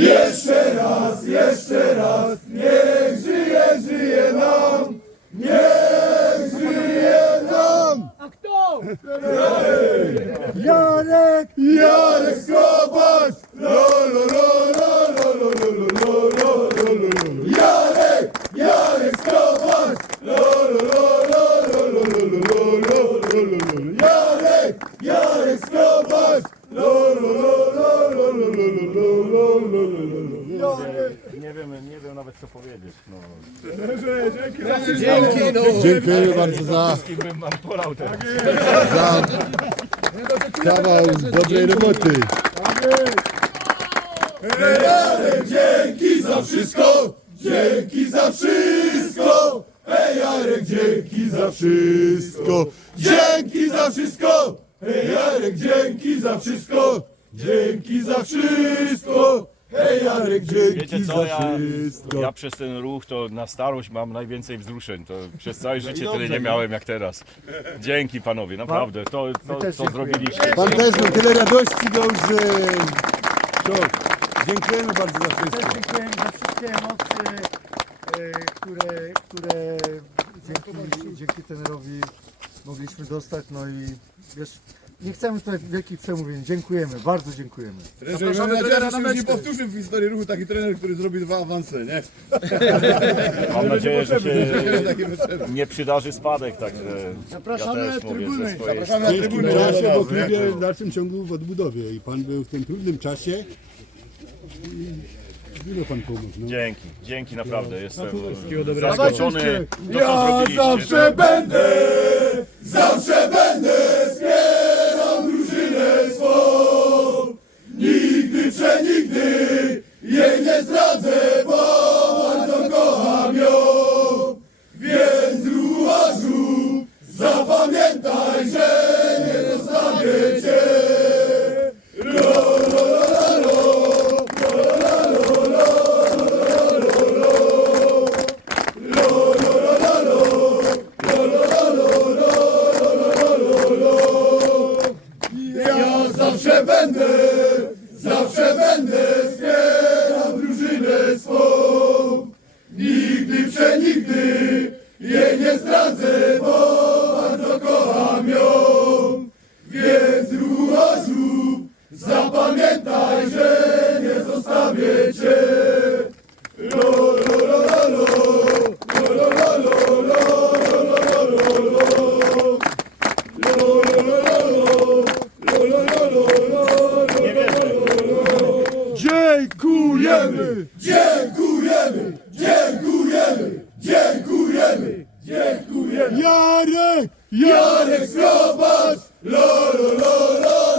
Jeszcze raz, jeszcze raz, niech żyje, żyje nam, niech żyje nam. A kto? Jarek, Jarek Skobacz, lo, lo, lo, lo, lo, lo, lo, lo, lo, lo, lo, lo. Jarek, Jarek Skobacz, lo, lo, lo, lo, lo, lo, lo, lo, lo, lo, lo, lo. Jarek, Jarek Skobacz, nie wiem, nie wiem nawet co powiedzieć. No. Dzięki, no. Dziękuję bardzo za, Wszystkich bym za kawał dobrej roboty. Razem dzięki za wszystko, dzięki za wszystko. Ej Jarek, dzięki za wszystko, dzięki za wszystko. Hej Jarek, dzięki za wszystko, dzięki za wszystko. Hej Jarek, Wiecie dzięki co, za ja, wszystko. ja przez ten ruch to na starość mam najwięcej wzruszeń. To przez całe życie tyle nie miałem jak teraz. Dzięki panowie, naprawdę. To, to, to zrobiliście. Pan też miał tyle radości, no już e, szok. Dziękujemy bardzo za wszystko. Dziękuję za wszystkie emocje, e, które, które dzięki, dzięki trenerowi mogliśmy dostać. No i wiesz, nie chcemy tutaj wielkich przemówień. Dziękujemy, bardzo dziękujemy. Zapraszamy trenera na mecz. Nie powtórzy w historii ruchu taki trener, który zrobi dwa awanse, nie? Mam nadzieję, że się Takie nie przydarzy spadek, także Zapraszamy ja też trybuny. swojej Zapraszamy na. W czasie, bo do nas, klubie w dalszym ciągu w odbudowie i pan był w tym trudnym czasie i pan pomógł. No. Dzięki, dzięki naprawdę. Jestem zaskoczony to co Ja zrobiliście. zawsze będę, 小学笨女。Amen. Dziękujemy! Dziękujemy! Dziękujemy! Dziękujemy! Jarek! Jarek Skrobacz! Lo, lo, lo, lo,